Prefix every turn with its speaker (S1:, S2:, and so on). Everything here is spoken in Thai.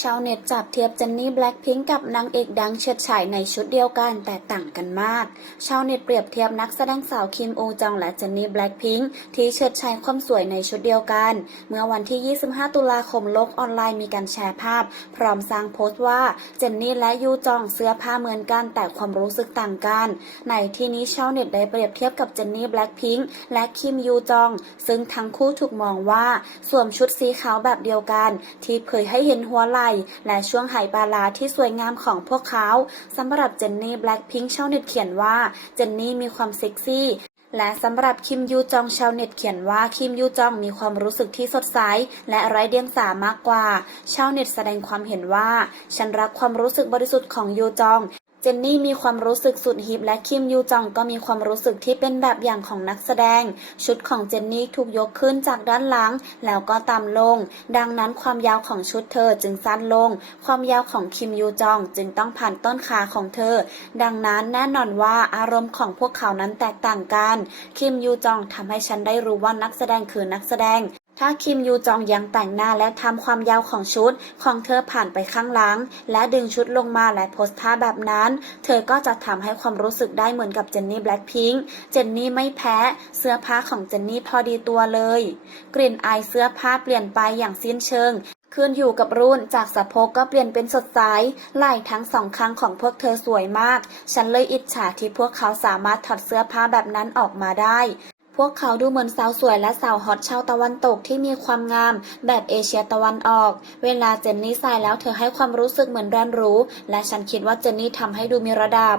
S1: ชาวเน็ตจับเทียบเจนนี่แบล็คพิงค์กับนางเอกดังเฉิดฉายในชุดเดียวกันแต่ต่างกันมาก ชาวเน็ตเปรียบเทียบนักแสดงสาวคิมโอจองและเจนนี่แบล็คพิงค์ที่เฉิดฉายความสวยในชุดเดียวกัน เมื่อวันที่ 25 ตุลาคมโลกออนไลน์มีการแชร์ภาพ พร้อมสร้างโพสต์ว่าเจนนี่และยูจองเสื้อผ้าเหมือนกันแต่ความรู้สึกต่างกัน ในที่นี้ชาวเน็ตได้เปรียบเทียบกับเจนนี่แบล็คพิงค์และคิมยูจอง ซึ่งทั้งคู่ถูกมองว่าสวมชุดสีขาวแบบเดียวกัน ที่เผยให้เห็นหัวไหล่และช่วงไหปาลาที่สวยงามของพวกเขาสำหรับเจนนี่แบล็คพิงค์ชาวเน็ตเขียนว่าเจนนี่มีความเซ็กซี่และสำหรับคิมยูจองชาวเน็ตเขียนว่าคิมยูจองมีความรู้สึกที่สดใส และไร้เดียงสามากกว่า ชาวเน็ตแสดงความเห็นว่า ฉันรักความรู้สึกบริสุทธิ์ของยูจอง จนนี่มีความรู้สึกสุดฮิปและคิมยูจองก็มีความรู้สึกที่เป็นแบบอย่างของนักแสดง ชุดของเจนนี่ถูกยกขึ้นจากด้านหลัง แล้วก็ต่ำลง ดังนั้นความยาวของชุดเธอจึงสั้นลง ความยาวของคิมยูจองจึงต้องผ่านต้นขาของเธอ ดังนั้นแน่นอนว่าอารมณ์ของพวกเขานั้นแตกต่างกัน คิมยูจองทำให้ฉันได้รู้ว่านักแสดงคือนักแสดง ถ้าคิมยูจองยังแต่งหน้าและทำความยาวของชุดของเธอผ่านไปข้างหลัง และดึงชุดลงมาและโพสท่าแบบนั้น เธอก็จะทำให้ความรู้สึกได้เหมือนกับเจนนี่แบล็คพิงค์เจนนี่ไม่แพ้เสื้อผ้าของเจนนี่พอดีตัวเลย กลิ่นอายเสื้อผ้าเปลี่ยนไปอย่างสิ้นเชิงขึ้นอยู่กับรุ่นจากสะโพกก็เปลี่ยนเป็นสดใสไหล่ทั้งสองข้างของพวกเธอสวยมาก ฉันเลยอิจฉาที่พวกเขาสามารถถอดเสื้อผ้าแบบนั้นออกมาได้ พวกเขาดูเหมือนสาวสวยและสาวฮอตชาวตะวันตกที่มีความงาม แบบเอเชียตะวันออก เวลาเจนนี่ใส่แล้วเธอให้ความรู้สึกเหมือนแบรนด์รู้ และฉันคิดว่าเจนนี่ทำให้ดูมีระดับ